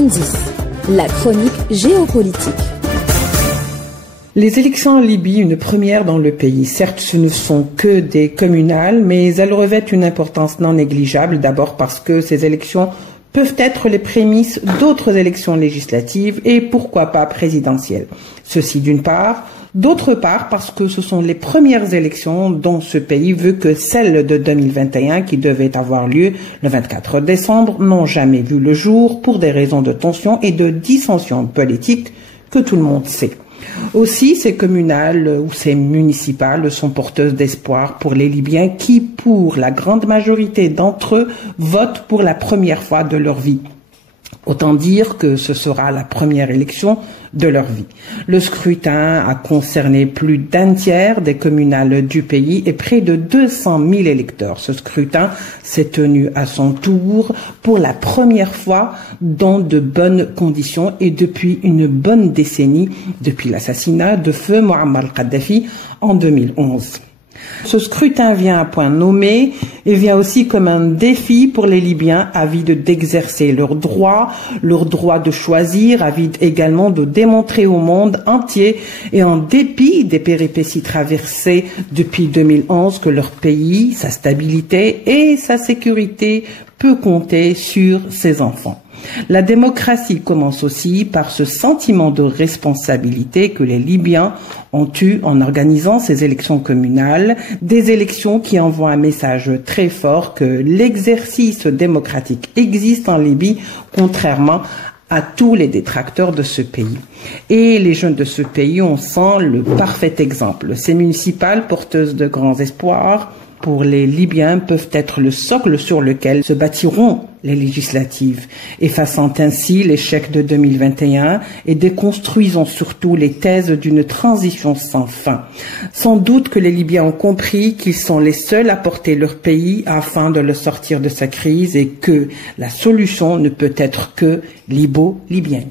Indice, la chronique géopolitique. Les élections en Libye, une première dans le pays. Certes, ce ne sont que des communales, mais elles revêtent une importance non négligeable. D'abord parce que ces élections peuvent être les prémices d'autres élections législatives et pourquoi pas présidentielles. Ceci d'une part. D'autre part, parce que ce sont les premières élections dont ce pays veut que celles de 2021, qui devaient avoir lieu le 24 décembre, n'ont jamais vu le jour pour des raisons de tension et de dissension politique que tout le monde sait. Aussi, ces communales ou ces municipales sont porteuses d'espoir pour les Libyens qui, pour la grande majorité d'entre eux, votent pour la première fois de leur vie. Autant dire que ce sera la première élection de leur vie. Le scrutin a concerné plus d'un tiers des communales du pays et près de 200 000 électeurs. Ce scrutin s'est tenu à son tour pour la première fois dans de bonnes conditions et depuis une bonne décennie, depuis l'assassinat de feu Muammar Kadhafi en 2011. Ce scrutin vient à point nommé et vient aussi comme un défi pour les Libyens avides d'exercer leurs droits de choisir, avides également de démontrer au monde entier et en dépit des péripéties traversées depuis 2011 que leur pays, sa stabilité et sa sécurité peut compter sur ses enfants. La démocratie commence aussi par ce sentiment de responsabilité que les Libyens ont eu en organisant ces élections communales, des élections qui envoient un message très fort que l'exercice démocratique existe en Libye, contrairement à tous les détracteurs de ce pays. Et les jeunes de ce pays en sont le parfait exemple. Ces municipales porteuses de grands espoirs pour les Libyens peuvent être le socle sur lequel se bâtiront les législatives, effaçant ainsi l'échec de 2021 et déconstruisant surtout les thèses d'une transition sans fin. Sans doute que les Libyens ont compris qu'ils sont les seuls à porter leur pays afin de le sortir de sa crise et que la solution ne peut être que libo-libyenne.